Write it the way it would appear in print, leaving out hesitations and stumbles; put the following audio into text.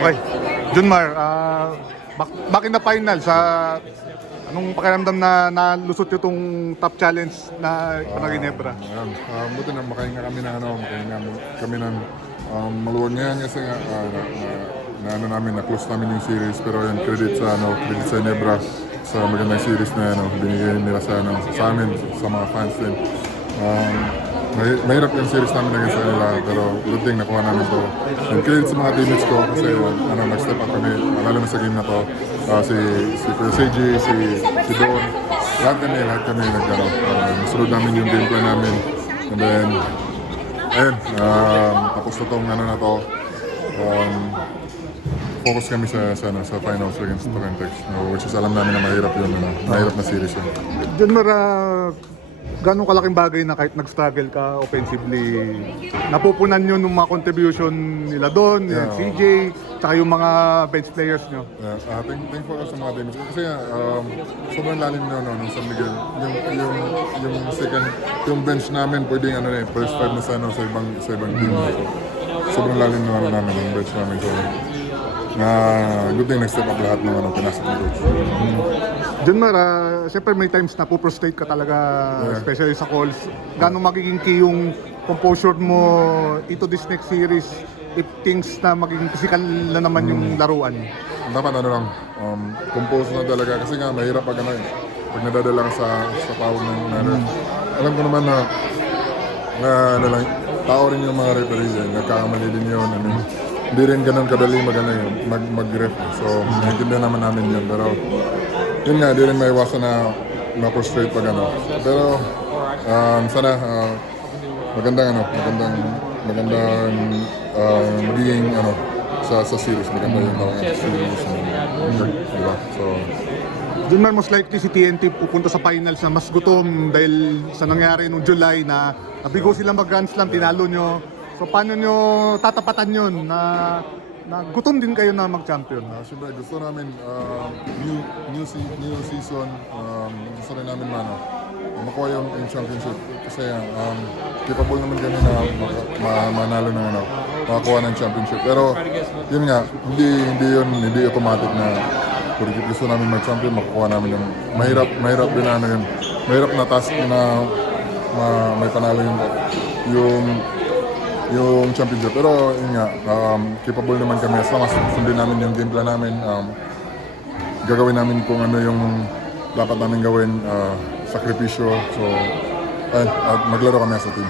Okay. Junmar, back in the final sa anong pakiramdam na nalusot yung top challenge na Ginebra? Ayan, buti na makahinga kami ng makahinga kami ng maluwag ngayon kasi nga na-close namin yung series, pero yung credit sa Ginebra sa magandang series na binigay nila sa amin, sa mga fans din. Mahirap yung series namin against sa kanila, pero good thing nakuha namin to. And credit sa mga teammates ko kasi nag-step up kami, lalo na sa game na to. Si Kuya Seiji, si Don, lahat kami nasunod namin yung game plan namin. And then, ayun, tapos na tong na to. Focus kami sa finals against Torontex, which is alam namin na mahirap yun, mahirap na series yun. Junmar, gano'ng kalaking bagay na kahit nag-struggle ka offensively, napupunan nyo ng mga contribution nila doon, CJ, tsaka yung mga bench players nyo? Thankful ako sa mga teams. Kasi sobrang lalim nung San Miguel. Yung second, yung bench namin pwedeng first five na sa ibang team. Sobrang lalim namin yung bench namin. So, good thing nag-step up lahat ng pinasok ng coach. Junmar, siyempre may times na puprostrate ka talaga, especially sa calls. Gano'ng magiging key yung composure mo into this next series if things na magiging physical na naman yung laruan? Dapat compose na talaga kasi nga mahirap pag nadadala ka sa tawag ng alam ko naman na tao rin yung mga referees, nagkakamali din yun. Hindi rin ganun kadali mag-ref. So, naiintindihan naman namin yun. Pero, yun nga, di rin maiwasan na ma-frustrate pag Pero, sana magandang magiging sa series. Maganda yung series. Diba? So, Junmar, most likely si TNT pupunta sa finals na mas gutom dahil sa nangyari noong July na nabigo sila mag-Grand Slam, tinalo nyo. So paano nyo tatapatan yun na gutom din kayo na mag-champion? Siyempre gusto namin new season, gusto rin namin makuha yung championship kasi capable naman kami na manalo ng makakuha ng championship. Pero yun nga, hindi automatic na kung gusto namin mag-champion, makukuha namin yung mahirap din yun. Mahirap na task na may panalo yung championship. Pero yun nga, capable naman kami. As long as sundin namin yung game plan namin, gagawin namin kung ano yung dapat namin gawin, sakripisyo. So, at maglaro kami sa team.